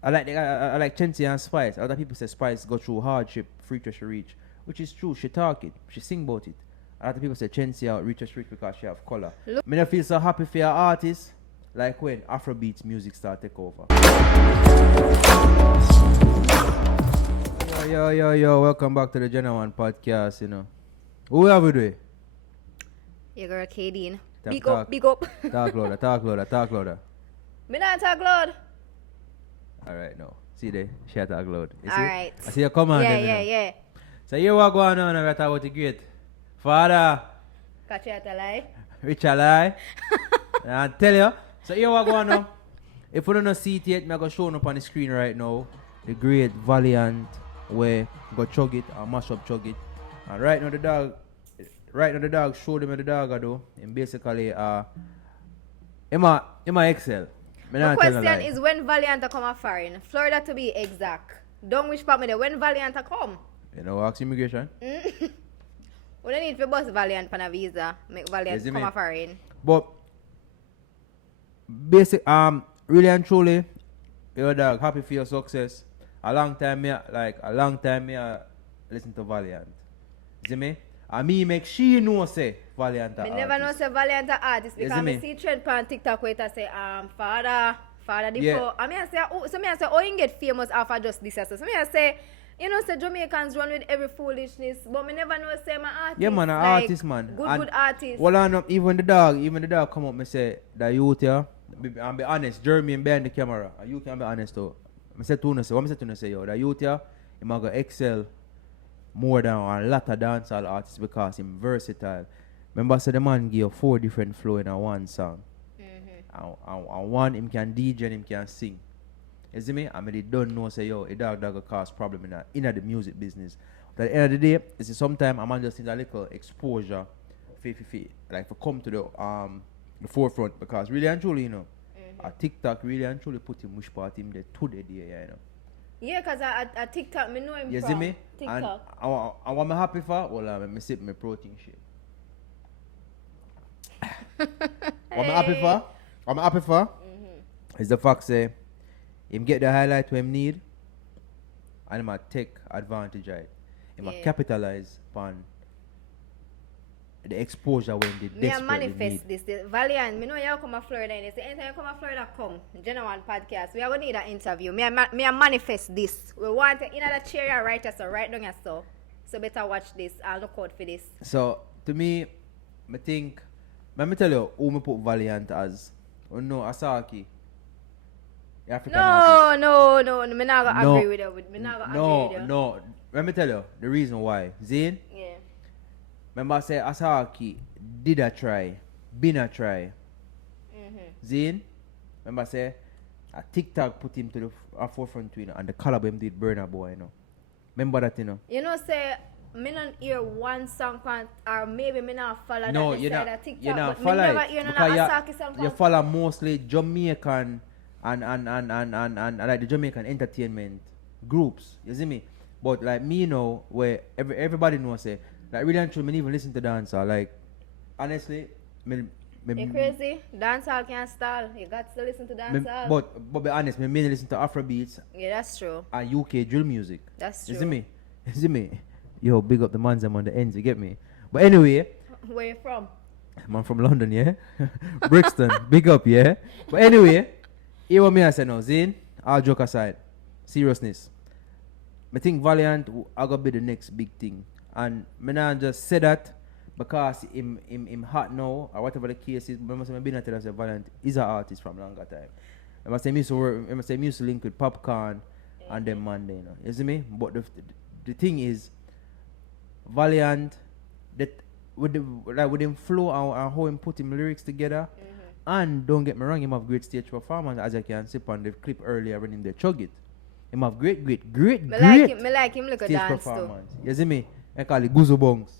I like Chensey and Spice. Other people say Spice go through hardship, free to she reach, which is true. She talk it, she sing about it. Other people say Chensey out reach to she reach because she have color. Look. Me not feel so happy for your artists like when Afrobeats music start take over. Yo, welcome back to the General One podcast, you know. Who have we doing? Your girl Kadeen. Talk, Big talk. up, big up. Talk louder. Me not talk loud. Alright now. See there, she talk loud. You see? Alright. I see you come on then, you know. Yeah. So here what going on, we're talking about the great Father Catch you at a lie. Richard I and tell you. So here what going on. If you don't see it yet, I'm going to show up on the screen right now. The great Valiant where go chug it or mash up chug it. And right now the dog showed him what the dog I do. And basically Emma Excel. My question is when Valiant come a foreign? Florida to be exact. Don't wish part me there. When Valiant come? You know, ask immigration. We don't need to bust Valiant for a visa. Make Valiant come a foreign. But really and truly, your dog happy for your success. A long time me listen to Valiant. See me? And me make she know say Valiant Me artist. never know say Valiant a artist because me? me see trend on TikTok where it say father the Yeah. pro. I say oh you get famous after just this. So me I say you know say Jamaicans run with every foolishness, but me never know say my artist. Yeah man, an like, artist man. Good artist. Well I know even the dog come up me say that youth here. And be honest, Jeremy and behind the camera. And you can be honest too. I say to say, what I say to say yo, that youth here, he might go excel more than a lot of dancehall artists because he's versatile. Remember I said the man give 4 different flow in a one song. And one him can DJ and him can sing. You see me? I mean they don't know say yo, a dog will cause problem in the music business. But at the end of the day, you see sometimes a man just needs a little exposure like to come to the forefront because really and truly, you know, a TikTok really and truly put him which part him there today, you know. Yeah, because a TikTok, me know him You from see me? TikTok. And I want me happy for, well, I sip my protein shake. What I'm happy for is the fact say him get the highlight where him need and him a take advantage of it. Him a capitalize upon the exposure when they Me a desperately manifest need. this. Valiant, me know you come to Florida and they say anytime you come to Florida, come. General One podcast. We are gonna need an interview. Me a manifest this. We want in the chair you write us so right down so. So better watch this. I'll look out for this. So to me, I think let me tell you who me put Valiant as. Oh no, Asaki. The African artist. No. Me not gonna agree with you. Me not gonna agree with you. No. Let me tell you the reason why. Zane? Yeah. Remember I say Asaki did a try, been a try. Zane? Remember I say a TikTok put him to the forefront, you know, and the collab him did Burna Boy, you know. Remember that, you know? You know, say me not hear one song from, or maybe me not follow No, that you're side not. of TikTok, You're not but follow me never it hear no because Asaki song you from. follow mostly Jamaican and like the Jamaican entertainment groups. You see me? But like me, you know, where everybody knows say like really and truly, me even listen to dancehall. Like honestly, me You crazy? Dancehall can't stall. You got to listen to dancehall. but be honest, me mainly listen to Afrobeats Yeah, that's true. and UK drill music. That's true. You see me? You see me? Yo, big up the mans I'm on the ends, you get me? But anyway, Where you from? I'm from London, yeah? Brixton, big up, yeah? But anyway, here what me I say now, Zane, all joke aside, seriousness. I think Valiant I gonna be the next big thing. And me not just say that because him hot now, or whatever the case is, but I must have been at tell say Valiant is an artist from longer time. I must say me used to link with Popcorn and them Monday, you know. You see me? But the thing is, Valiant, that with him flow and how him put him lyrics together, and don't get me wrong, him have great stage performance as I can see on the clip earlier when him they chug it. Him have great Me like him look a stage dance too. performance. You see me? I call it Guzu Bongs.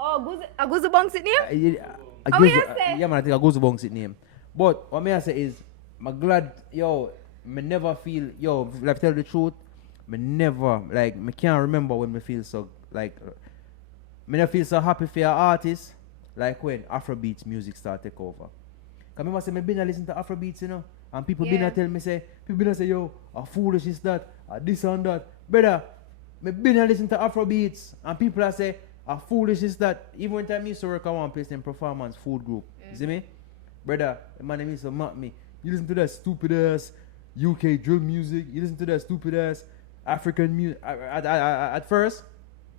Oh, Guzu Bongs it name? Yeah, what you say? yeah, man, I think a Guzu Bongs it name. But what me I say is, I'm glad, me never feel, like tell the truth, me never, like, me can't remember when me feel so, like, me never feel so happy for your artist, like when Afrobeats music start take over. Cause me must say, me been a listen to Afrobeats, you know, And people Yeah. been tell me say, people been say, yo, a foolish is that, this and that. Brother, me been a listen to Afro beats, and people are say, a foolish is that. Even when time used to work at one place in performance food group, you see me? Brother, the man used to mock me. You listen to that stupid ass UK drill music. You listen to that stupid ass African music. At first,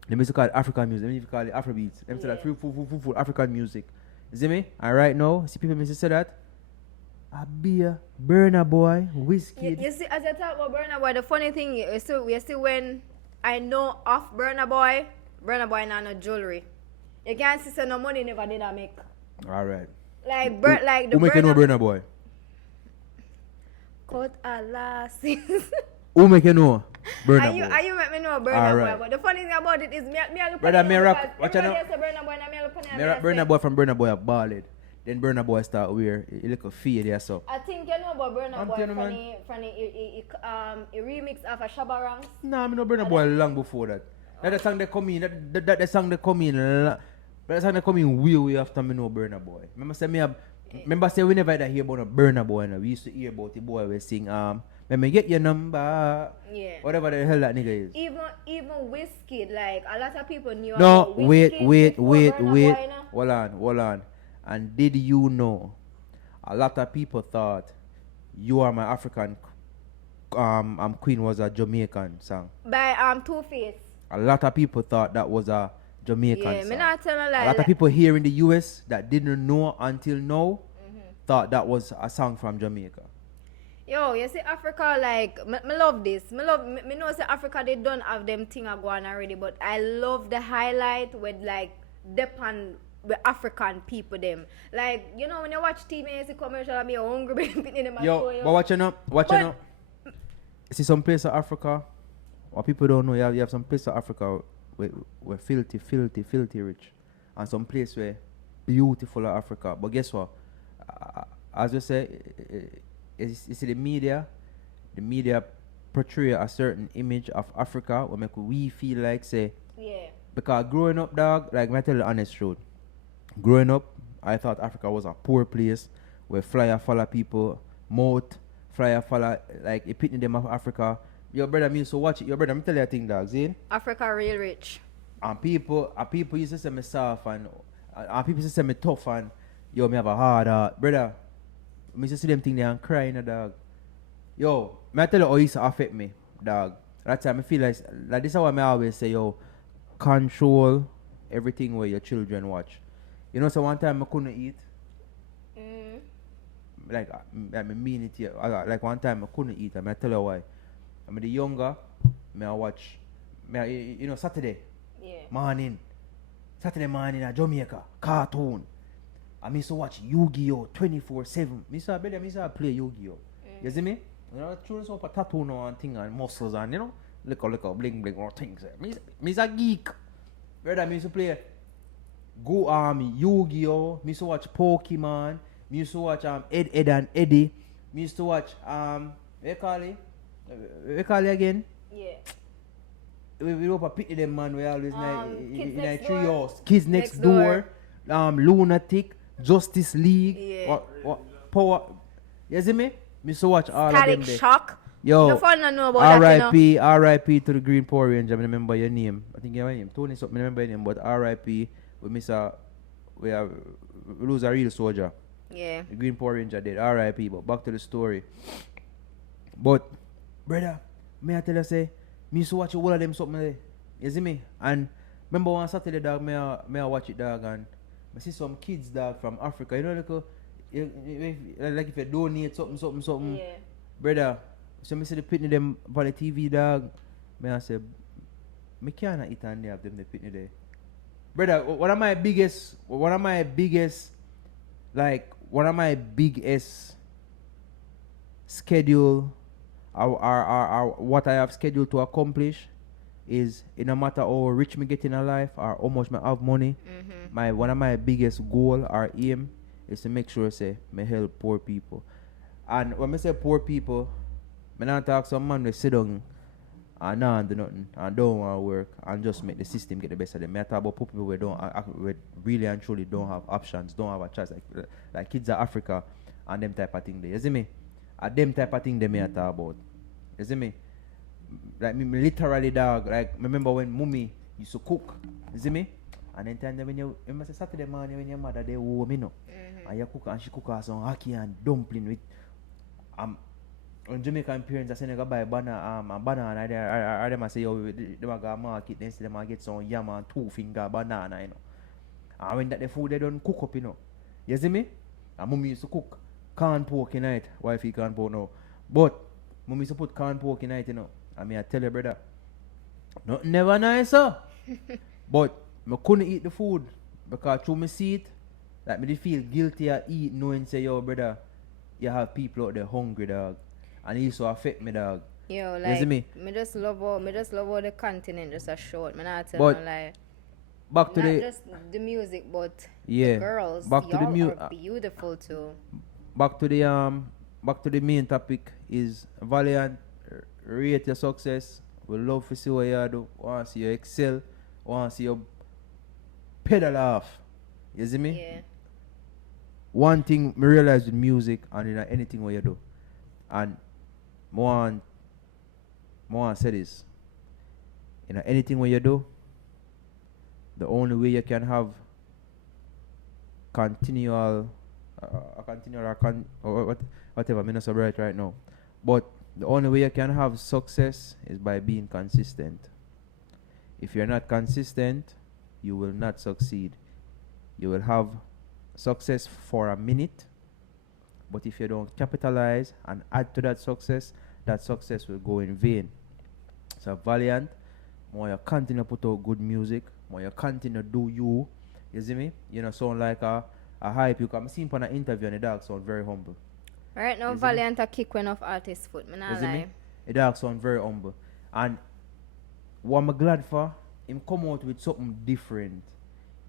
they used to call it African music. They used to call it Afro beats. They used to like full African music. You see me? And right now, see people used to say that. A beer, Burner Boy, whiskey. You see, as I talk about Burner Boy, the funny thing is, you see when I know of Burner Boy now no jewelry. You can't see no money never did I make. All right. Like the Who make you know Burner Boy? Cut a last. Who make you know Burner Are Boy? you make me know Burner Alright. Boy? But the funny thing about it is me look Brother, at me him rap. because Watch out now. everybody else say Burner Boy and me look at him Me and rap I Burner say, Boy from Burner Boy a ballad. Then Burner Boy start wear a little fade there so. I think you know about Burner I'm Boy telling you, from the remix of a Shabba Ranks. Nah, me know Burner Boy long before that. That song they come in. That song they come in. That song they come in way after me know Burner Boy. Remember say we never had hear about a Burner Boy. No. We used to hear about the boy we sing let me get your number. Yeah. Whatever the hell that nigga is. Even Whiskey, like a lot of people knew No, about Wizkid wait. before Burna Boy, you know? Hold on. And did you know a lot of people thought You Are My African Queen was a Jamaican song. By Two-Face. A lot of people thought that was a Jamaican Yeah, song. me not telling A like lot of people here in the US that didn't know until now thought that was a song from Jamaica. Yo, you see Africa, like, me love this. Me know say Africa, they don't have them thing a go on already, but I love the highlight with, like, depend with African people them. Like, you know, when you watch TV and you see commercial and be hungry, in them Yo, but watch you know. See some place of Africa, what people don't know, you have some place of Africa where filthy rich. And some place where beautiful of Africa. But guess what? As you say, you see the media portray a certain image of Africa what make we feel like say yeah. because growing up dog, like I tell you the honest truth. Growing up, I thought Africa was a poor place where flyer follow people, mouth, flyer follow like you picking them of Africa. Your brother me used to watch it, your brother me tell you a thing dog, see? Africa real rich. And people used to say me soft and people used to say me tough and yo me have a hard heart. Brother, me used to see them thing there and crying dog. Yo, me I tell you how it used to affect me, dog. That time I feel like this is what I always say, yo, control everything where your children watch. You know, so one time I couldn't eat. Like I mean it here. Like one time I couldn't eat. I tell you why. I'm the younger, I watch you know Saturday morning. Saturday morning at Jamaica, cartoon. I used to watch Yu-Gi-Oh 24/7. I used to play Yu-Gi-Oh. You see me? You know, children some tattoo now and thing and muscles and you know, little bling or things. Me a geek. Brother, me used to play Yu-Gi-Oh. Me used to watch Pokemon. Me used to watch Ed and Eddie. Me used to watch what you call it? We call it again? Yeah. We hope a pity them man we always in a tree Door. house. Kids next door. Lunatic, Justice League, Yeah. what Power. You see me? Me so watch all Static of them. Shock. Yo, No fun to know about that, you know. R.I.P. R.I.P. to the Green Power Ranger. I remember your name. I think your name. Tony something. I remember your name. But R.I.P. We lose a real soldier. Yeah. The Green Power Ranger dead. R.I.P. But back to the story. But brother, may I tell you say, me used to watch all of them something there. You see me? And remember one Saturday dog, may I watch it dog and I see some kids dog from Africa. You know like if you donate something. Yeah. Brother, so me see the pitney them on the TV dog. May I say, me can't eat and they have them the pitney there. Brother, one of my biggest schedule or what I have scheduled to accomplish is it no matter how rich me get in a life or how much me have money, one of my biggest goal or aim is to make sure say me help poor people. And when I say poor people, I not talk some man they sit down and not do nothing and don't want to work and just make the system get the best of them. I talk about poor people we really and truly don't have options, don't have a choice like kids of Africa and them type of thing there. You see me? them type of thing they may talk about. You see me? Like me literally dog. Like remember when mummy used to cook. You see me? And then time when you remember say Saturday morning when your mother they home, you know. And you cook and she cook her some hockey and dumpling with when Jamaican parents are saying they go buy banana and them say yo they go market then say them get some yam and 2-finger banana, you know. And when that the food they don't cook up, you know. You see me? And mummy used to cook corn pork in night. Wifey corn pork now. But mummy used to put corn pork in night, you know. I mean I tell you brother, nothing never nicer. But I couldn't eat the food because through me see it, like me did feel guilty of eating knowing say yo brother, you have people out there hungry dog. And it used to affect me dog. Yo, You like see me? me just love how the continent just a short. Me not tell But no lie. back to Not the just the music, but yeah. the girls. Back to the y'all are beautiful too. back to the main topic is Valiant. Rate your success. We love to see what you do. Want to see you excel. Want to see you pedal off. You see me? Yeah. One thing me realize with music and in anything what you do, and more say this. You know anything what you do, the only way you can have continual, or whatever. I'm not so bright right now, but the only way you can have success is by being consistent. If you're not consistent, you will not succeed. You will have success for a minute, but if you don't capitalize and add to that success will go in vain. So Valiant, more you continue put out good music, more you continue do you see me? You know, sound like a hype. You can see him on an interview and the dog sound very humble. Right now, Valiant a kick one of artist foot. Me not lie. The dog sound very humble. And what I'm glad for, him come out with something different.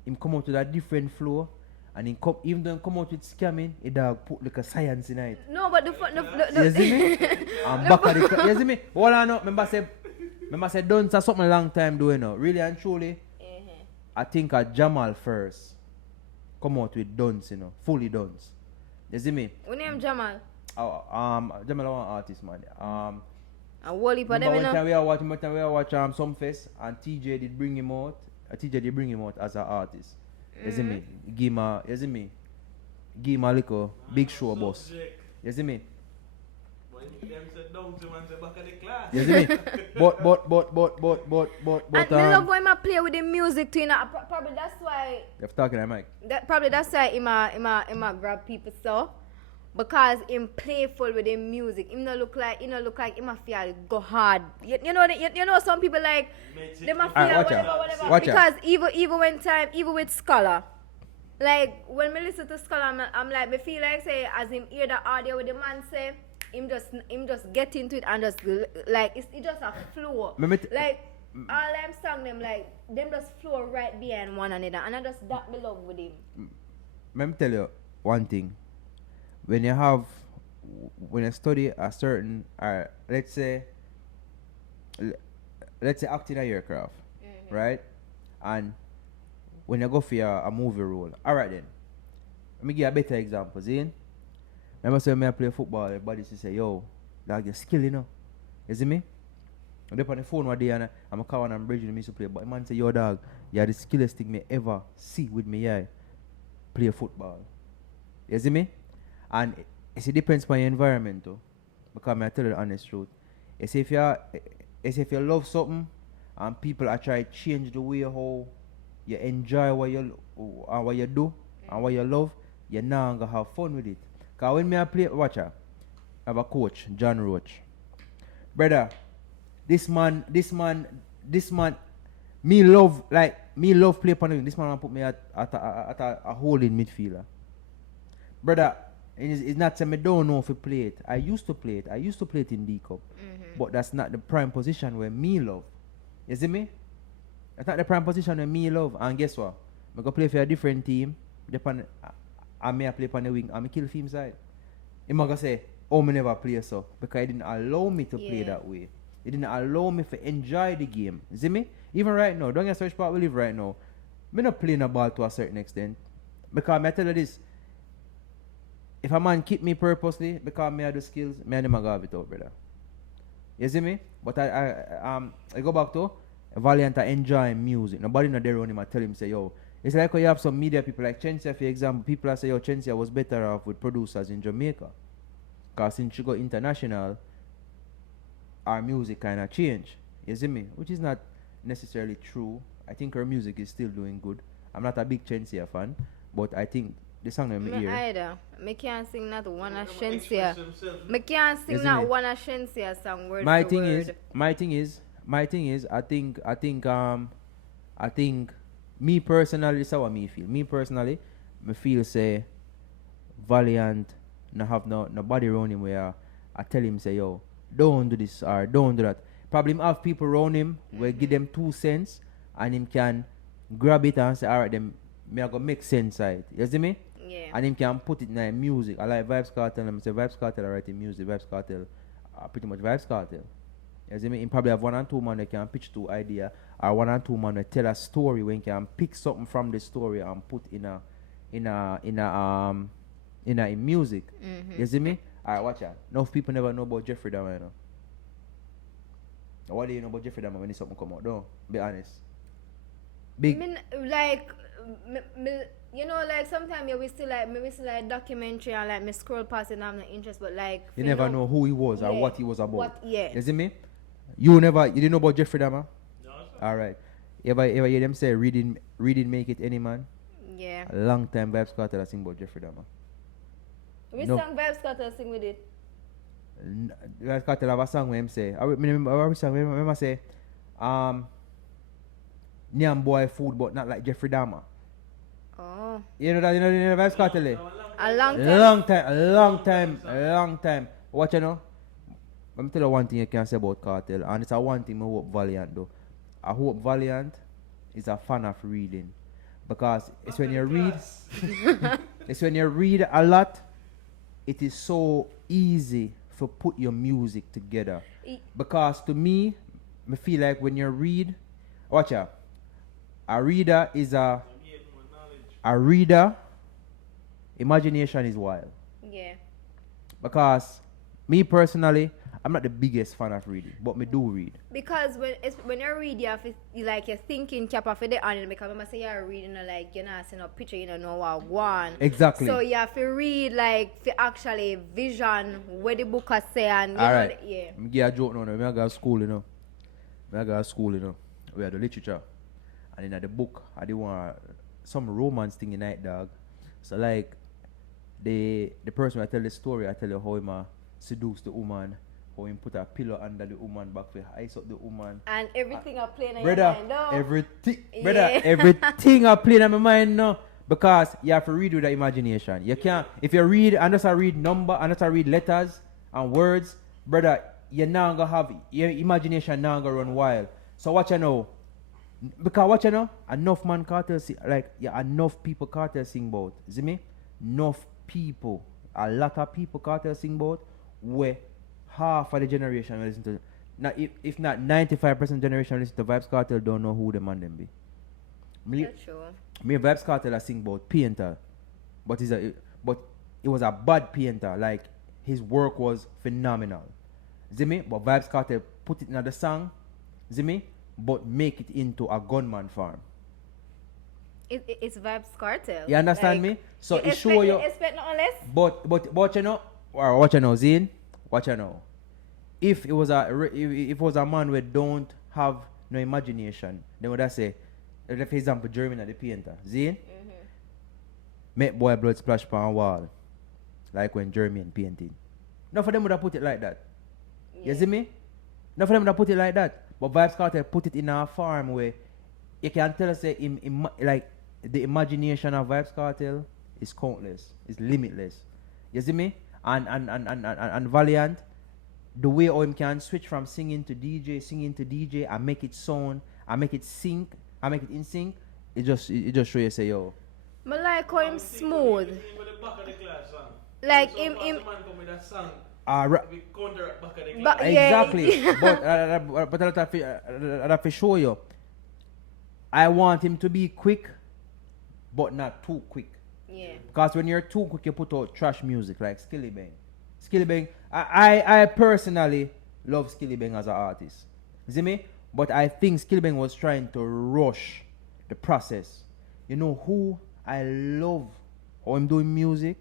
Him come out with a different flow. And even though he come out with scamming, the dog put like a science in it. No, but You see me? I'm back at the you see me? All I know, remember say dance a something a long time doing now. Really and truly, I think a Jamal first come out with dance, you know, fully dance. You see me? Who name Jamal? Jamal is one artist, man. A whole heap of them, remember you know. one time we watch some fest and TJ did bring him out. TJ did bring him out as an artist. You see me? Give him a little big show boss. You see me? You see me? But and me love when I play with the music too, you know. Probably that's why. You're talking to Mike. Probably that's why I'ma grab people so. Because him playful with the music. Him no look like him a feel go hard. You know some people like them a feel whatever. Watch because even with Scholar. Like when me listen to Scholar, I'm like me feel like say as him hear the audio with the man say him just get into it and just like it just a flow. Like all them song them like them just flow right behind one another and I just that me love with him. Let me tell you one thing. When you study a certain let's say acting a aircraft, right? And when you go for a movie role, alright then. Let me give you a better example, Zane. Remember when I play football, everybody say, yo, dog, your skill, you know. You see me? I'm on the phone one day and I'm a car and I'm bridging me to play. But the man say, yo, dog, you're the skillest thing me ever see with me, yeah. Play football. You see me? And it depends on your environment, too. Because I tell you the honest truth. If you love something and people are trying to change the way how you enjoy what you do and what you love, you're not going to have fun with it. Because when I play, I have a coach, John Roach. Brother, this man, me love play upon him. This man put me at a holding midfielder. Brother, it's not that I don't know if I play it. I used to play it in D Cup. But that's not the prime position where me love. You see me? That's not the prime position where me love. And guess what? I go play for a different team. I may play on the wing. I may kill film side. He might go say, oh, me never play so. Because he didn't allow me to play that way. He didn't allow me to enjoy the game. You see me? Even right now, don't get search part we live right now. Me not playing a ball to a certain extent. Because I tell you this. if a man keep me purposely because me have the skills, me and him a go have it out, brother. You see me? But I go back to Valiant are enjoying music. Nobody not there around him and tell him say, yo. It's like when you have some media people like Chensia, for example, people are say, yo, Chensia was better off with producers in Jamaica. Because since she go international, our music kind of change. You see me? Which is not necessarily true. I think her music is still doing good. I'm not a big Chensia fan, but I think the song that Me I hear. either. Me can't sing not one of Shensia. Me can't sing Isn't not it? one of Shensia song word My for thing word. is, I think, me personally, this is how me feel. Me personally, me feel say, Valiant, no have nobody around him where I tell him say, yo, don't do this or don't do that. Probably him have people around him where give them 2 cents and him can grab it and say, alright, then me I go make sense of it. You see me? Yeah. And him can put it in like music. I like Vibes Cartel. And I say Vibes Cartel are writing music. Vibes Cartel pretty much Vibes Cartel. You see me? Him probably have 1 or 2 man that can pitch 2 idea, or 1 or 2 man that tell a story when he can pick something from the story and put in music. Mm-hmm. You see me? Alright, watch out. Enough people never know about Jeffrey Dahmer, you know. Now, what do you know about Jeffrey Dahmer when this something come out? Don't be honest. Big. Like, you know, like sometimes we still like documentary and like me scroll past it and I'm not interested, but like You never know who he was or Yeah. what he was about. What? Yeah. You see me? You didn't know about Jeffrey Dahmer? No, sir. Alright. You ever hear them say reading make it any man? Yeah. A long time Vibes Cartel sing about Jeffrey Dahmer. Which No. song Vibes Cartel sing with it? Vibes Cartel have a song where him say, I remember say, Nyam boy food but not like Jeffrey Dahmer. Oh. You know that you know Vibes Cartel? Eh? A long time. A long time. Watch you know. Let me tell you one thing you can say about Cartel, and it's a one thing I hope Valiant do. I hope Valiant is a fan of reading. Because it's when you read it's when you read a lot, it is so easy to put your music together. Because to me, I feel like when you read, watch out. A reader is a reader, imagination is wild. Yeah. Because me personally, I'm not the biggest fan of reading, but me do read. Because when you read, you have to, like you're thinking cap of the on it, because when I say you're reading, like you're not seeing a picture, you don't know what one. Exactly. So you have to read like to actually vision what the book has say and you know, Alright. yeah. I give a joke now. I go to school, you know. We had the literature. And in the book, I did want some romance thing in it, dog. So like the person I tell the story, I tell you how him seduce the woman, how him put a pillow under the woman back for ice up the woman. And everything are playing in Brother, your mind. No. everything I play in my mind now. Because you have to read with the imagination. You can't, if you read and just read number and just read letters and words, brother, you're not gonna have your imagination now gonna run wild. So what you know? Because what you know, enough man Cartel sing, like yeah, enough people Cartel sing about. See me? Enough people, a lot of people Cartel sing about, where half of the generation will listen to. Now, if not 95% generation listen to Vibes Cartel, don't know who the man them be. Me, That's true. me Vibes Cartel I sing about painter, but it was a bad painter. Like his work was phenomenal. See me? But Vibes Cartel put it in the song. See me? But make it into a gunman farm. It's Vibes Cartel. You understand Like, me? So you it show you. expect nothing less. But you know, or watch you know, Zine. Watch you know. If it was a man who don't have no imagination, then would I say, like for example, Jeremy the painter, Zine, make boy blood splash on wall, like when Jeremy painting. None of them would have put it like that. You see me? None of them would have put it like that. But Vibes Cartel put it in a farm where you can tell us like the imagination of Vibes Cartel is countless, is limitless. You see me? And Valiant, the way how him can switch from singing to DJ, and make it sound, and make it sync, and make it in sync, it just show you say yo. I like how him smooth. Like him But Exactly. yeah. but I have to show you. I want him to be quick, but not too quick. Yeah. Yeah. Because when you're too quick, you put out trash music like Skilly Bang. Skilly Bang, I personally love Skilly Bang as an artist. You see me? But I think Skilly Bang was trying to rush the process. You know who I love how I'm doing music?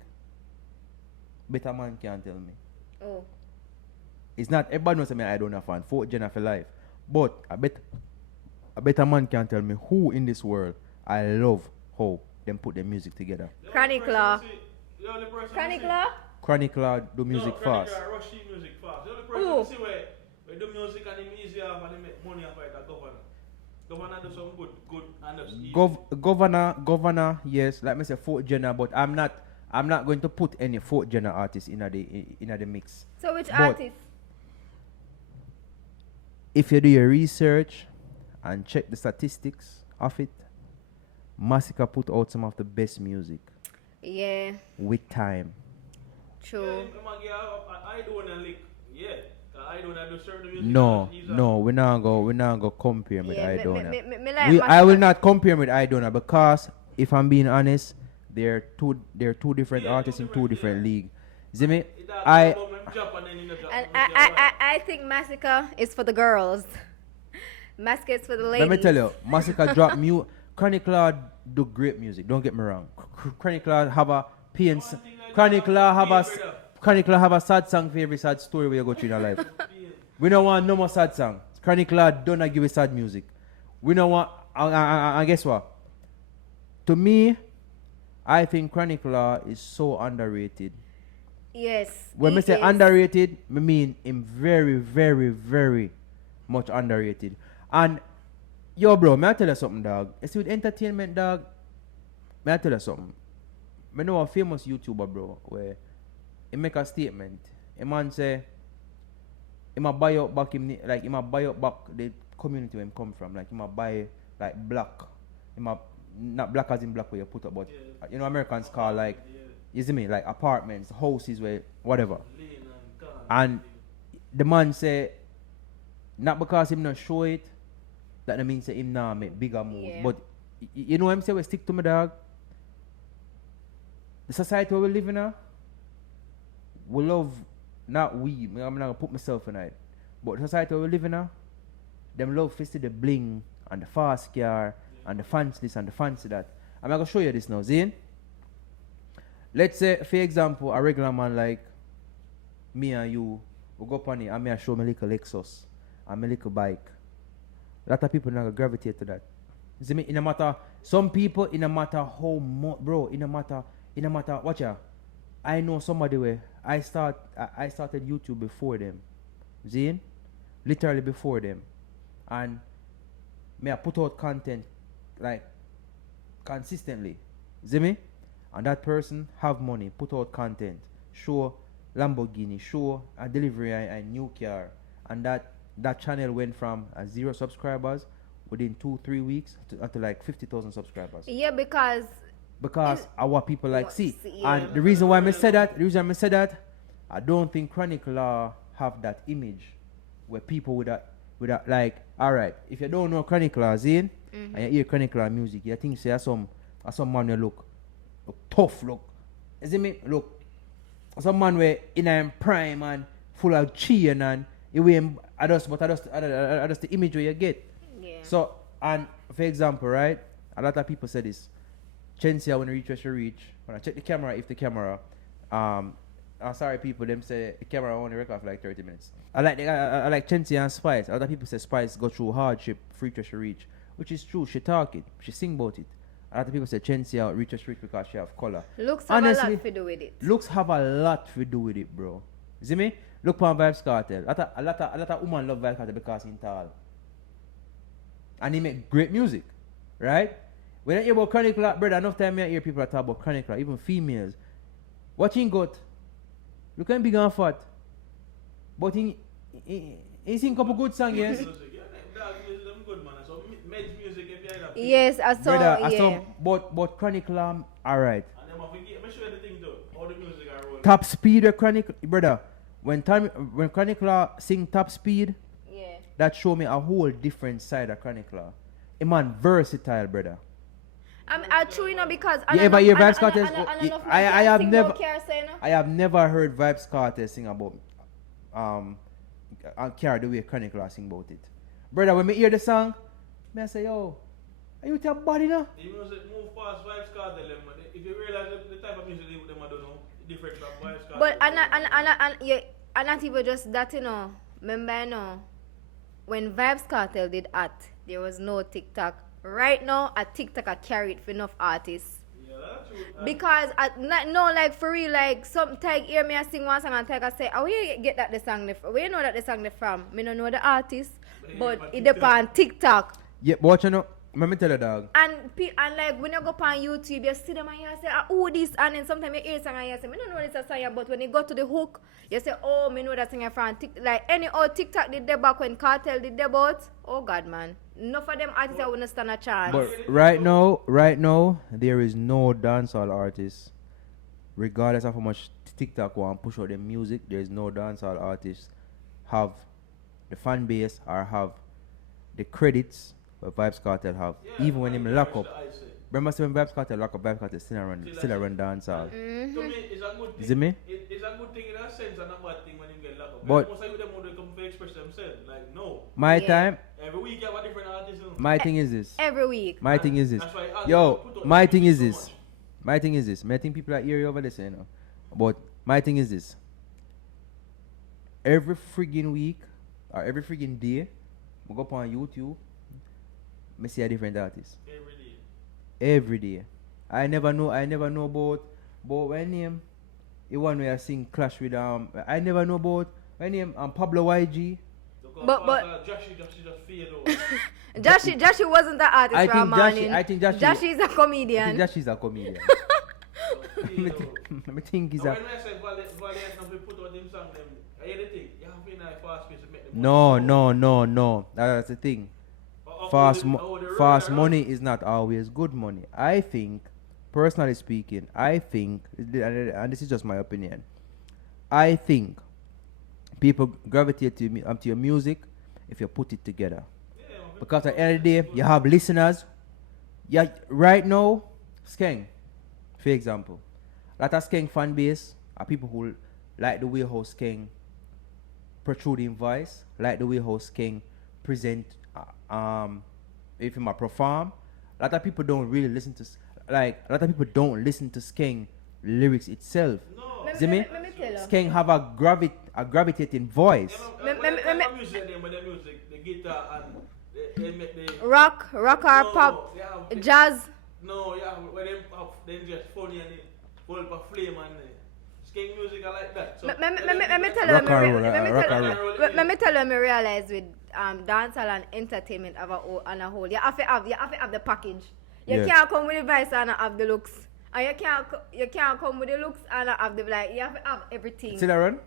Better man can't tell me. Oh. It's not everybody knows me I don't have fun. 4th gen for life. But a better man can tell me who in this world I love how them put their music together. Chronic Law. Chronic Law? Chronic Law do music fast. Chronic Law rush music fast. The only person see where do music and him easier and they make money off it, the governor. Governor do some good and that's easy. Governor, yes, like me say 4th gen, but I'm not going to put any 4th gen artists in the mix. So which But artist? if you do your research and check the statistics of it, Massacre put out some of the best music Yeah, with time. true. I do want to lick. Yeah. I don't do certain music. No, we're not go compare with Yeah, Idona. me like I Massacre. will not compare with Idona because if I'm being honest, they're two different artists in two different leagues. Zimmy, And I think Massacre is for the girls. Massacre is for the ladies. let me tell you, Massacre drop mu. Chronic Law do great music. Don't get me wrong. Chronic Law have a PNC. Chronic Law have a sad song for every sad story where you go through in your life. We don't want no more sad song. Chronic Law don't give you sad music. We don't want. And guess what? To me, I think Chronic Law is so underrated. Yes. When he I say is. underrated, I mean him very, very, very much underrated. And yo, bro, may I tell you something, dog? You see with entertainment, dog. May I tell you something? I know a famous YouTuber, bro, where he make a statement. A man say, he might buy up back him, like he might buy up back the community where him come from. Like he might buy like black. He might not black as in black where you put up, but you know Americans call like. You see me? Like apartments, houses, where whatever. And the man say, not because him not show it, that means say him not make bigger moves. Yeah. But you know what I'm saying? We stick to my dog. The society we live in now, we love, not we, I'm not gonna put myself in it, but the society we live in now, them love to see the bling and the fast car and the fancy this and the fancy that. I'm gonna show you this now, Zane. Let's say, for example, a regular man like me and you, we go up on it and me I show me little Lexus and my little bike. A lot of people not gonna gravitate to that. You see me? In a matter, some people, in a matter how much, bro, in a matter, watch ya. I know somebody where I started YouTube before them. Zine? Literally before them. And me I put out content like consistently. See me? And that person have money, put out content, show Lamborghini, show a delivery a new car, and that channel went from 0 subscribers within 2-3 weeks to like 50,000 subscribers. Yeah, because our people like see. yeah. And the reason why I said that, I don't think Chronic Law have that image where people with that like, alright, if you don't know Chronic Law, Zane, and you hear Chronic Law music, you think say some man who look tough, look. You see me? Look. Some man where in a prime and full of chain and I just the image where you get. yeah. So, and for example, right, a lot of people say this. Chensia when reach where she reach. When I check the camera, if the camera, sorry people, them say the camera only record for like 30 minutes. I like Chensia and Spice. A lot of people say Spice go through hardship, reach where she reach, which is true. She talk it, she sing about it. A lot of people say Chensia reach where she reach because she have color. Looks have Honestly, a lot to do with it. Looks have a lot to do with it, bro. See me? Look on Vibes Cartel. A lot of women love Vibes Cartel because he's tall. And he make great music. Right? When I hear about Chronic Law, brother, enough time I hear people talk about Chronic Law, even females. Watching got. Look at him big and fat. But he sing a couple good songs, yes? Yes, I saw. Brother, Yeah. but Chronic Law, alright. Top Top Speed or Chronic, brother. When Chronic Law sing Top Speed, Yeah. that show me a whole different side of Chronic Law. A man versatile, brother. I true, you know, because You ever hear Vibes Cartel? I I have never heard Vibes Cartel sing about Carry the way Chronicle sing about it. Brother, when me hear the song, me I say, yo, are you with your body now? The music move past Vibes Cartel, if you realize the type of music them I don't know, different from Vibes Cartel. But and not even just that, you know. Remember, you know, when Vibes Cartel did there was no TikTok. Right now, a TikTok I carried for enough artists. Yeah, that's true. Because like for real, like some tag hear me I sing one song and tag I say, oh, where you get that the song where you know that the song from? Me don't know the artist, but it depends on TikTok. Yeah, but what you know, let me tell you, dog. And like when you go on YouTube, you see them and you say, oh, this, and then sometimes you hear song and you say, me don't know this song, but when you go to the hook, you say, oh, me know that song from like any old TikTok did that back when Cartel did that, but oh God, man, enough of them artists wouldn't stand a chance. But right now, there is no dancehall artist, regardless of how much TikTok want push out their music. There is no dancehall artist have the fan base or have the credits what Vibes Cartel have. Yeah, even when them lock up. the ice, Remember when Vibes Cartel lock up, Vibes Cartel still run dancehall. To me, it's a good thing. Is it me? It's a good thing in a sense and a bad thing when you get locked up. But- most of them want to come to express themselves. Like, no. My Yeah. time, Every week you have a different artist. my thing is this. Every week. My thing is this. That's why artists Yo, put out my music thing is so this. much. My thing is this. I think people are eerie over this, you know. But my thing is this. Every friggin' week or every friggin' day, I go up on YouTube, I see a different artist. Every day. Every day. I never know about when name. The one where I sing clash with I never know about when name Pablo YG. But- Joshy just fade out. Joshie wasn't the artist I from think morning. Joshie is a I comedian. think that she's a comedian. Fade out. I think he's Now a when I say Valiant, now we put out them song, them, I hear the thing. You have to be in a fast pace to make them. No. That's the thing. Fast fast money is not always good money. I think, personally speaking, and this is just my opinion, I think people gravitate to your music if you put it together. Because at the end of the day, you have listeners. Yeah, right now, Skeng, for example, that a Skeng fan base are people who like the way how Skeng protruding voice, like the way how Skeng present if him a perform. A lot of people don't really listen to a lot of people don't listen to Skeng lyrics itself. No. Let See me? let me tell you. Skeng have a gravitating voice. Music, the guitar and they make the Rock or pop, they have jazz. No, yeah, when they have then just funny and they hold up a flame and skate music I like that. So Let me tell you. Rock and roll, rock and roll. Let me tell you. Me realize with dancehall and entertainment on a whole, you have to have the package. You Yeah. can't come with the vice and not have the looks, and you can't come with the looks and not have the like. You have to have everything. See that run?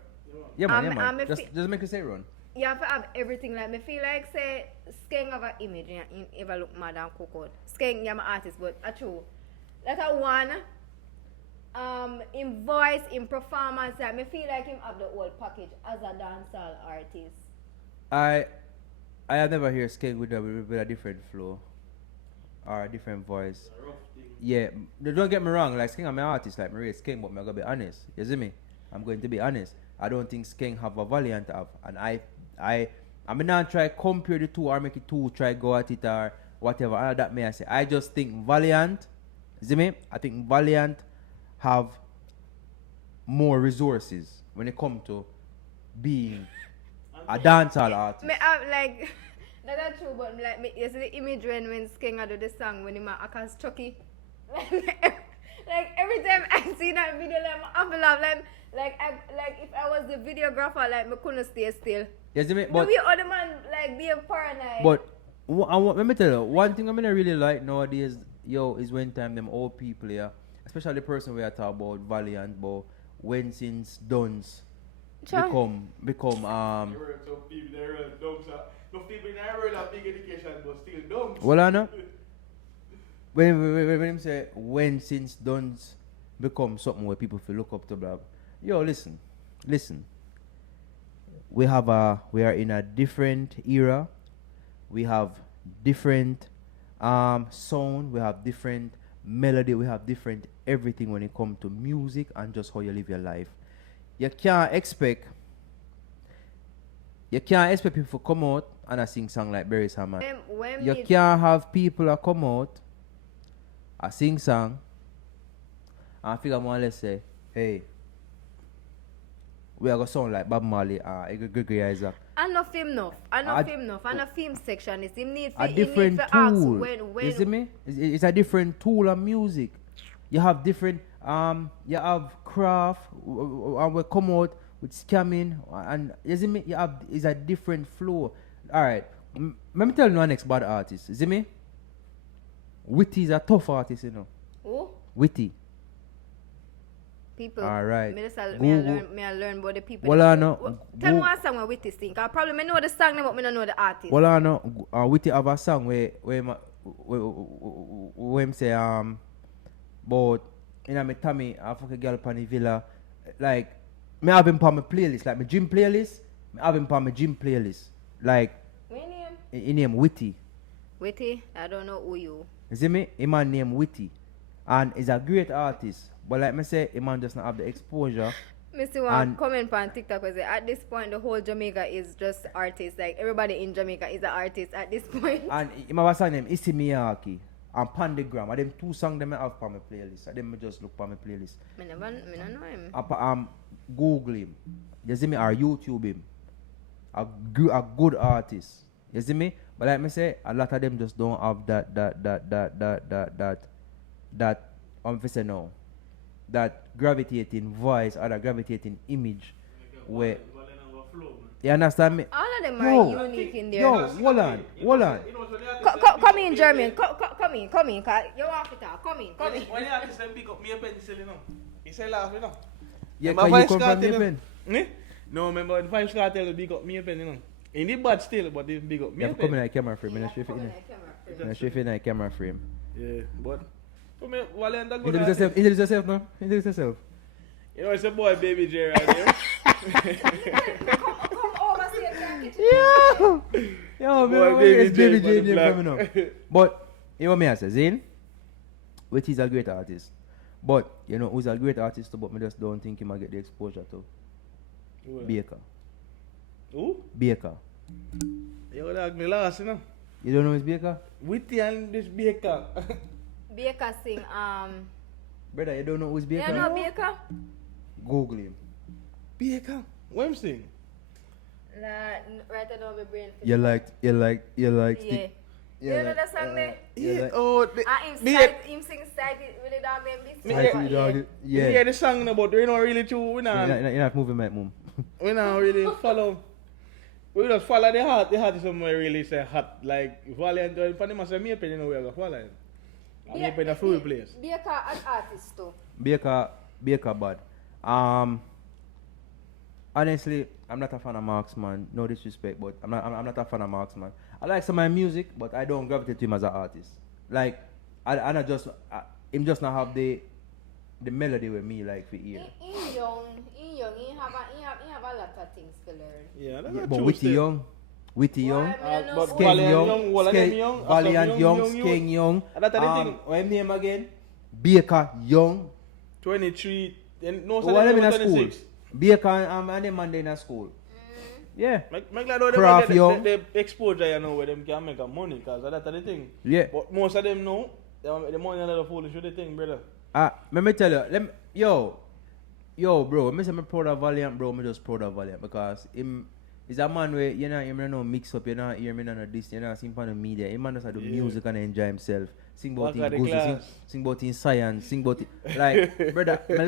Yeah man. if Just it- make it say run. You have to have everything. Like me feel like say Skeng have an image and him ever look mad and cook out. Skeng, you're my artist, but true. Like a one, in voice, in performance, like me feel like him have the whole package as a dancehall artist. I have never heard Skeng with a different flow or a different voice. Yeah, don't get me wrong. Like Skeng, I'm an artist. Like Maria Skeng, but I'm gonna be honest. You see me? I'm going to be honest. I don't think Skeng have a Valiant have, and I'm not try compare the two or make it two try go at it or whatever. That may I say. I just think Valiant. You see me? I think Valiant have more resources when it come to being a dancehall artist. Me like that's true, but like me, you see the image when Skeng do the song when he act as Chucky. Like every time I see that video, like I feel like if I was the videographer, like me couldn't stay still. You see me? The But way other man like be a paranoid. But let me tell you, one thing I'm gonna really like nowadays, is when time them old people here, especially the person we are talking about Valiant, but when since Duns Sure. become Some people they run dumps. No people in the world have big education but still dumps. well I know when him say when since Duns become something where people feel look up to blah. Listen. We are in a different era. We have different sound, we have different melody, we have different everything when it comes to music and just how you live your life. You can't expect people to come out and I sing song like Barry Salmon. You can't have people that come out I sing song and figure more or less say, hey, we are going to sound like Bob Marley or Gregory Isaac. I know film enough. I know film section is him need a to different ask tool. when You see me? It's a different tool of music. You have different you have craft and we come out with scamming and you see me? You have it's a different flow. Alright. Let me tell you one next bad artist. You see me? Witty is a tough artist, you know. Who? Witty. People. Alright. Me I learn about the people. Well, I know. Tell me what song where Witty sing. Cause probably me know the song but me don't know the artist. Well, I know. Witty have a song where him say but you know me Tommy I fuck a girl upon the villa like me have him on my playlist like my gym playlist. Me have him on my gym playlist like. What name? His name Witty. Witty? I don't know who you. You see me? His man name Witty. And he's a great artist. But like me say, his man just not have the exposure. Me see one comment on TikTok was at this point the whole Jamaica is just artists. Like everybody in Jamaica is an artist at this point. And him have a song named Issy Miyake and Pandagram. And them two songs them I have on my playlist. And them I just look on my playlist. Me don't know him. Google him. You see me? Or YouTube him. A good artist. You see me? But like me say, a lot of them just don't have that say no, that gravitating voice or that gravitating image where you understand me? All of them are unique in there. Yo, hold on. Come in, German. Come in. Cause you want to talk. Come in. When you artist them pick up me a pencil, you know. He say laugh, you know. Yeah, can you come from me pen? No, remember when Five Star tell you big up me a pen, you know. In the bad still, but they big up me You a have pen. to come in a camera frame. I'm not sure if in a camera frame. Yeah, but for me, Valiant a good Introduce artist. yourself now. Introduce yourself. You know, it's a boy, baby J right there. Come over, see it. Yo, Boy, man, Baby it's J Baby for J the name black. coming up. But, you know what I say, Zane? Which is a great artist. But, you know who's a great artist, but me just don't think he might get the exposure to. Baker. Who? Baker. You dog me last, you know. You don't know who's Baker? Witty and this Baker. Baker sing Brother, you don't know who's Baker? you know Baker? Google him. Baker? What am saying? Nah, right now my brain. You like Yeah. stick. You know the song there? Yeah. Oh, Him sing side it with the dog them Yeah. Yeah. The song about we not really true. We You're not moving my mum. we not really follow. We just follow the heart. The heart is somewhere really say hot. Like Valiant join for them and say me pen, you know we are gonna follow him. And me pen a full place. Baker an artist too. Baker bad. Honestly, I'm not a fan of Marksman. No disrespect, but I'm not a fan of Marksman. I like some of my music, but I don't gravitate to him as an artist. Like, I just him just not have the melody with me like for ear. He young, he have a lot of things to learn. Yeah, that's Yeah, not but true Witty still. young. But Skeng Valiant young. young, all of them young. Valiant young, Skeng young. And that's the thing. What his name again? Baker young. 23. And no, What them in a school? 26. Baker and them man they in a school. Yeah. Make glad how them Craft get young. the exposure, you know, where them can make a money, because that's the thing. Yeah. But most of them know, the money are not foolish with the thing, brother. Let me tell you, yo, bro, me say me proud of Valiant, bro, me just proud of Valiant, because him is a man where you know mix up, you know hear me none of this, you know see him on the media. Him man just do music and enjoy himself. Sing about Back his of the goals, class. sing about his science, sing about like brother, me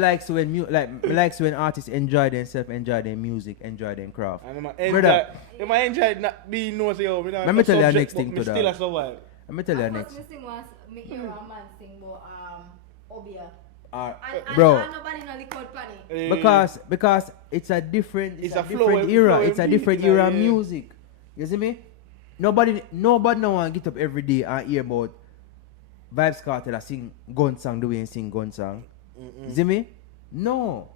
likes when artists enjoy themselves, enjoy their music, enjoy their craft. And Brother. they might enjoy not being no say, yo, me not Let me tell you the subject, next thing but to me still that. a survive. Let me tell you the next. Me sing once, me hear a man sing about Obia. And bro, nobody know the code planning. because it's a different It's a different flow, era. flow It's a beat, different you know, era of yeah. music. You see me? Nobody no one get up every day and hear about Vibes Cartel sing gun song the way he sing gun song. You see me? No.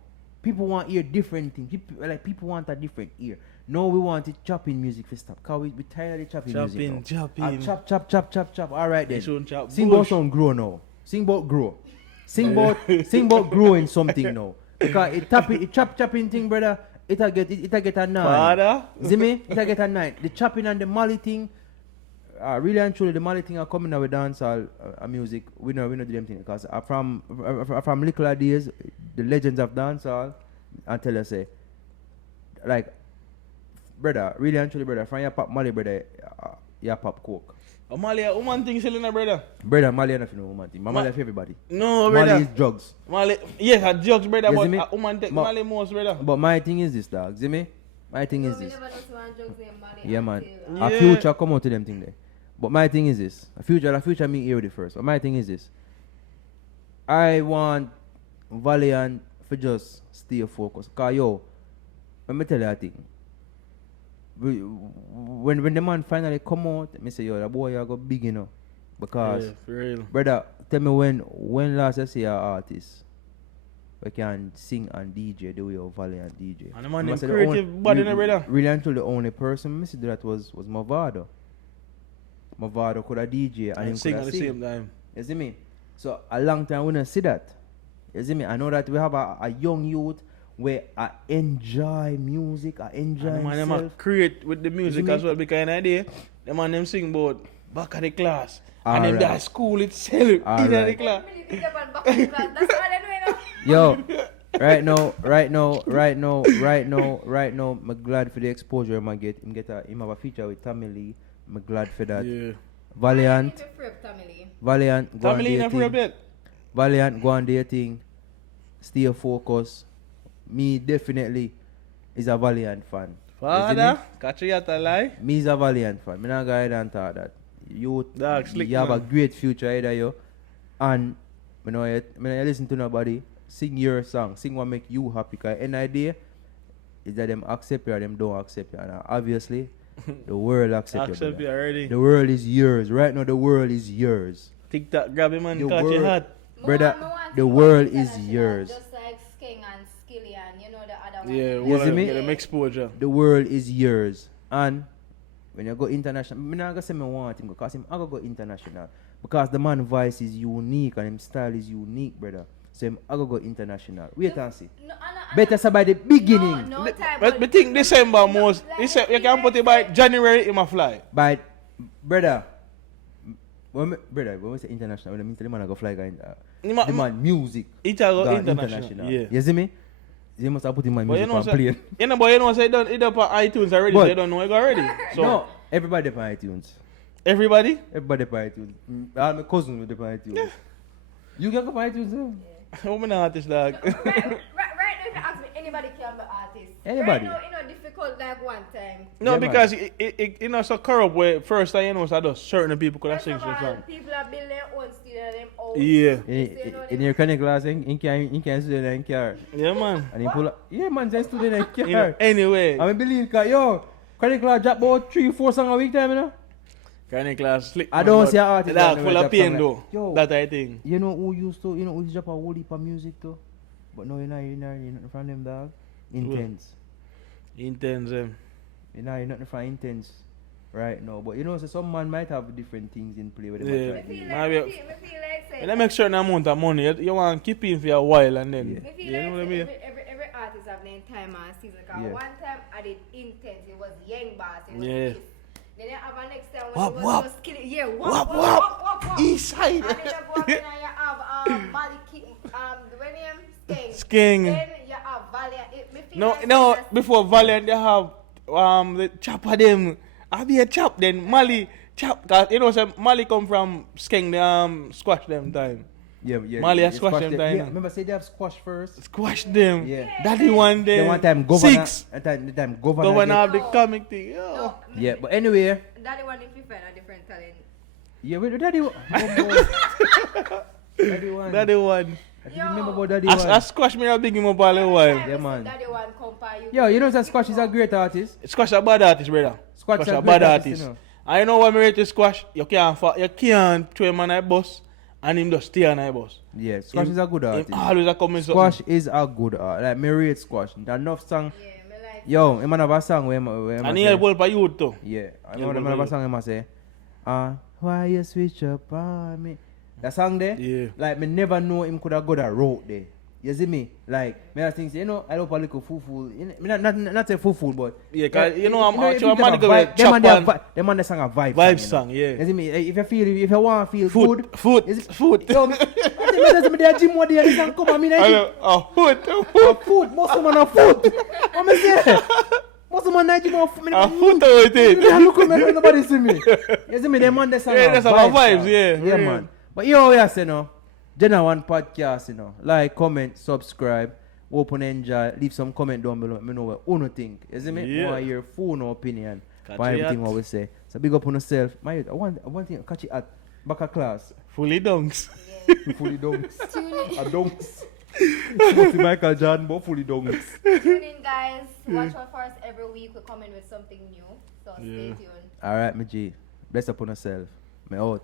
People want hear different things. People want a different ear. No, we want it chopping music for stop. Cause we tired of the chopping music. Now. Chopping. Chop. Alright then. They shouldn't chop Sing about bush. some grow now. Sing about grow. Sing about growing something now. Because it chopping thing, brother. It'll get a nine. Father. See me? It'll get a nine. The chopping and the Mali thing. Really and truly, the Mali thing are coming out with dancehall music. We know do them thing because from little days, the legends of dancehall, I tell you say, like, brother, really and truly, brother, from your pop Mali, brother, your pop coke. Amalia, woman thing selling a brother. Brother, Mali is nothing woman thing. Mali for everybody. No, brother. Mali is drugs. Mali, yes, a drugs, brother, You but see me? a woman take Mali most, brother. But my thing is this, dog. See me? My thing is this. never know someone drugs named Mali Yeah, man. until, A Yeah. future come out to them thing there. But my thing is this. A future me hear the first. But my thing is this. I want Valiant for just stay focused. Cause yo, let me tell you a thing. When the man finally come out, me say yo, the boy you go big, you know. Because Yeah, for real. brother, tell me when last I see an artist we can sing and DJ the way of Valiant DJ. And the man I them say the creative only- body, no, brother. Really until the only person I see that was Mavado. Mavado could have DJ and him And sing could at have the sing. same time. You see me? So a long time we don't see that. You see me? I know that we have a young youth where I enjoy music, I enjoy And the man them himself. create with the music me? as well because in idea, the man them sing about back of the class. And them Alright. that school itself in the Alright. class. really pick up and back in class. That's all I know, you know. Yo, right now, I'm glad for the exposure I'm get. Him have a feature with Tommy Lee. I'm glad for that. Yeah. Valiant, I need to free up Tamili. Valiant, go on Family their in for a thing. bit. Valiant, go on their thing. Stay focused. Me definitely is a Valiant fan. Father, catch you at a lie. Me is a Valiant fan. Me not go ahead and talk that. You Dog, slick you have a man. great future either you. And me know you listen to nobody. Sing your song. Sing what make you happy. Cause any idea is that them accept you or them don't accept you. And obviously the world accept you. Accept brother. you already. The world is yours. Right now the world is yours. TikTok, grab him and The catch your world- hat. Brother, Me want the to world go is international, yours. Just like Skeng and Skilly and you know the other one. Yeah, You well, see me? get them exposure. The world is yours. And when you go international, I'm not gonna say me want him because I go international. Because the man voice is unique and his style is unique, brother. So I go international. Wait and see. No, Better say by the beginning. No time. But me think December most. You can put it by January, it might fly. But brother, when we say international, when I mean the man I go fly guy the man music. It a go gone international. Yeah. You see me? You must have put in my But you music know, on say, plane. you know, but you know, say it up on iTunes already. But- so you don't know it already. So No, everybody on iTunes. everybody, Everybody on iTunes. All my cousins with on iTunes. You can go on iTunes too. woman artist dog. Right now, if you ask me, anybody can be artist. Anybody. Right now, you know, difficult like one time. No, Yeah, because it you know so corrupt where first time you know so just certain people could have First sing of some all, song. people are building their own studio, them own. Yeah. In your kind of class, in can student in car. Yeah man. And he pull up. Yeah, man, just student in You know, car. anyway. I believe, cause yo, credit class drop about 3-4 songs a week time, you know. Kind of class slick. I man, don't but see an artist Dog that full never of drop pain song though. like- Yo. That I think. You know who used to drop a whole heap of music too? But no, you're not from them, dog. Intense. Intense. You're not from Intense right now. But you know, so some man might have different things in play with them. Yeah. I feel Nah, like, we- me feel like saying, When I make certain amount of money, you want to keep in for a while and then. Yeah. me feel You like know what I mean? every artist have their time and season. Cause Yeah. one time I did Intense, it was Young Boss, it was Yeah. this. Then you have a next time Wap, when it wap. was just Skilly. Yeah, Wap, wap, wap. wap, wap. East side. And then you go up and you have Maliki, when you Skeng. Skeng. Then you have Valiant. Me feel No, like no, saying before Valiant they have the chopper them. I be a chop then Mali chop cause you know say Mali come from Skeng the squash them time. Yeah. Mali has they squash them time. Yeah, remember say they have squash first. Squash them. Yeah. Daddy one The day. one time governor. 6. The time governor. Governor get- have the comic thing. No, Yo. Yeah, but anyway. Daddy one if you find a different talent. Yeah, wait, Daddy one. Daddy one. Daddy one. I didn't remember about Daddy I one. squash me a big him up all the while. Yeah, man. Daddy one compare you. Yo, you know that Squash is a great artist. Squash a bad artist, brother. Squash a a bad great artist, artist. you know. I know what me rate to squash. You can't throw him on a bus and him just stay on a bus. Yeah, Squash Him- is a good him artist. always a comment Squash is a good art. Like, me rate Squash. That enough song. Yeah, me like. Yo, him have a song where him And he help for youth too. Yeah, I Yeah, know well, him have well. a song him say, why you switch up on me? That song there, Yeah. like me never know him could have got a road there. You see me? Like me I think you know I love a little fufu. Not say fufu, but Yeah, cause you know I'm if actually you man have go vibe- with them and chop their them and the song a vibe. vibe song, song, you know? yeah. You see me? If you want to feel good, Food. is it- Food. Yo, I think me there gym one day and song come and me I like know. Food. food. Most of man a food. What me say? Most of man like gym of me. Food with Me it. look at me when nobody see me. You see me? Them and the song. Yeah, a that's our vibe vibes, song. yeah. Yeah, man. But you know what I say no? General One Podcast, you know. Like, comment, subscribe, open enjoy, leave some comment down below. Let me know what you think. You see me? Yeah. I want to hear full opinion Catch by it everything at. what we say. So big up on yourself. My youth, I want thing catch it at back of class. Fully dunks. Fully donks. Tune in. A donks. Not the Michael Jordan, but fully donks. Tune in, guys. Watch out for us every week. We're coming with something new. So stay Yeah. tuned. Alright, my G. Bless up on yourself. Me out.